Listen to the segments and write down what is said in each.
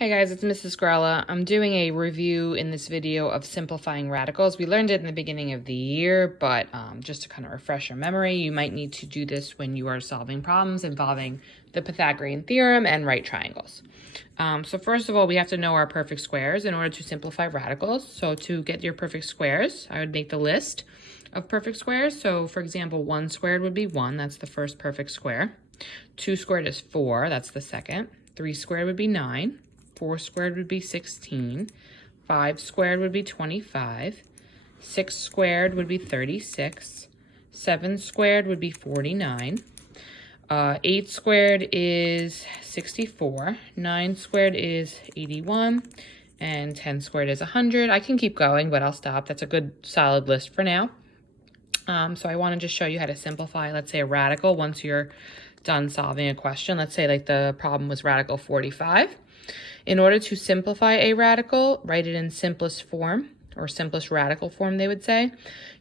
Hi guys, it's Mrs. Grella. I'm doing a review in this video of simplifying radicals. We learned it in the beginning of the year, but just to kind of refresh your memory, you might need to do this when you are solving problems involving the Pythagorean theorem and right triangles. So first of all, we have to know our perfect squares in order to simplify radicals. So to get your perfect squares, I would make the list of perfect squares. So for example, 1 squared would be 1, that's the first perfect square. 2 squared is 4, that's the second. 3 squared would be 9. 4 squared would be 16, 5 squared would be 25, 6 squared would be 36, 7 squared would be 49, 8 squared is 64, 9 squared is 81, and 10 squared is 100. I can keep going, but I'll stop. That's a good solid list for now. So I want to just show you how to simplify, let's say, a radical once you're done solving a question. Let's say like the problem was radical 45. In order to simplify a radical, write it in simplest form, or simplest radical form, they would say,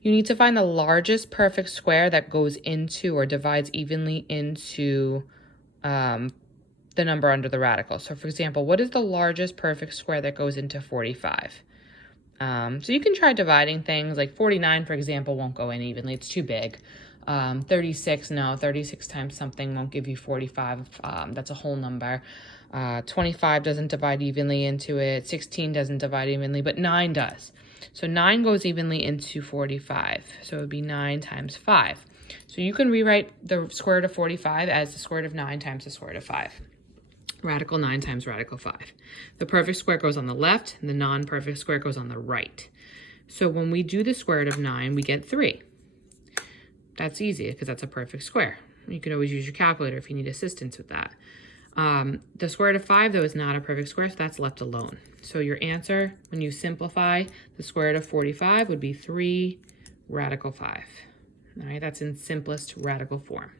you need to find the largest perfect square that goes into or divides evenly into the number under the radical. So for example, what is the largest perfect square that goes into 45? So you can try dividing things, like 49, for example, won't go in evenly. It's too big. 36, no, 36 times something won't give you 45. That's a whole number. 25 doesn't divide evenly into it. 16 doesn't divide evenly, but 9 does. So 9 goes evenly into 45. So it would be 9 times 5. So you can rewrite the square root of 45 as the square root of 9 times the square root of 5. Radical 9 times radical 5. The perfect square goes on the left, and the non-perfect square goes on the right. So when we do the square root of 9, we get 3. That's easy because that's a perfect square. You can always use your calculator if you need assistance with that. The square root of 5, though, is not a perfect square, so that's left alone. So your answer, when you simplify the square root of 45, would be 3 radical 5. All right, that's in simplest radical form.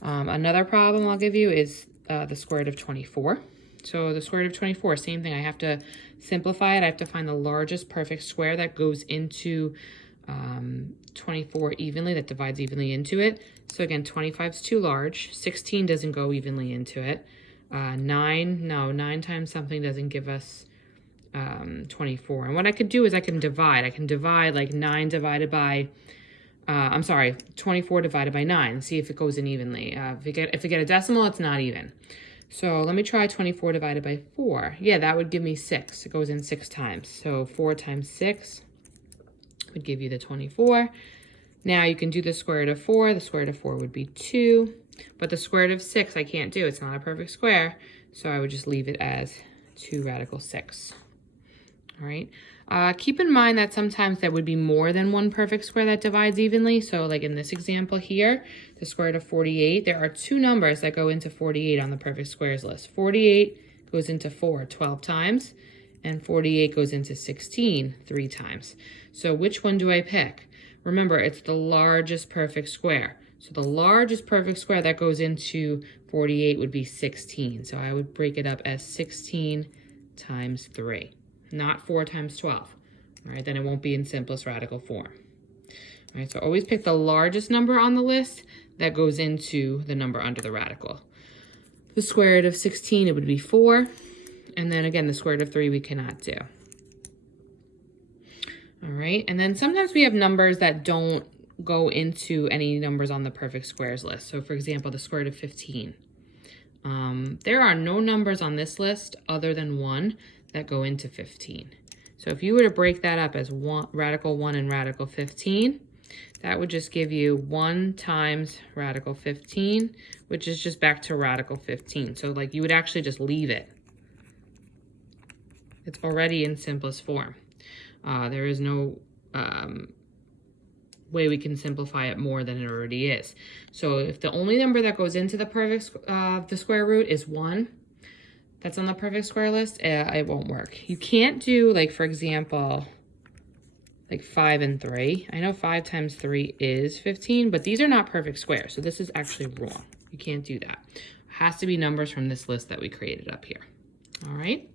Another problem I'll give you is the square root of 24. So the square root of 24, same thing. I have to simplify it. I have to find the largest perfect square that goes into 24 evenly, that divides evenly into it. So again, 25 is too large. 16 doesn't go evenly into it. 9 times something doesn't give us 24. And what I could do is I can divide. I can divide like 9 divided by, 24 divided by 9. See if it goes in evenly. If you get a decimal, it's not even. So let me try 24 divided by 4. Yeah, that would give me 6. It goes in 6 times. So 4 times 6 would give you the 24. Now you can do the square root of 4. The square root of 4 would be 2. But the square root of 6 I can't do. It's not a perfect square. So I would just leave it as 2 radical 6. All right. Keep in mind that sometimes there would be more than one perfect square that divides evenly. So like in this example here, the square root of 48, there are 2 numbers that go into 48 on the perfect squares list. 48 goes into 4 12 times, and 48 goes into 16 3 times. So which one do I pick? Remember, it's the largest perfect square. So the largest perfect square that goes into 48 would be 16. So I would break it up as 16 times 3, not 4 times 12. All right, then it won't be in simplest radical form. All right, so always pick the largest number on the list that goes into the number under the radical. The square root of 16, it would be 4. And then again, the square root of 3 we cannot do. All right, and then sometimes we have numbers that don't go into any numbers on the perfect squares list. So for example, the square root of 15. There are no numbers on this list other than 1 that go into 15. So if you were to break that up as radical 1 and radical 15, that would just give you 1 times radical 15, which is just back to radical 15. So like you would actually just leave it. It's already in simplest form. There is no way we can simplify it more than it already is. So if the only number that goes into the perfect, the square root is 1, that's on the perfect square list, it won't work. You can't do, like, for example, like 5 and 3. I know 5 times 3 is 15, but these are not perfect squares. So this is actually wrong. You can't do that. It has to be numbers from this list that we created up here. All right.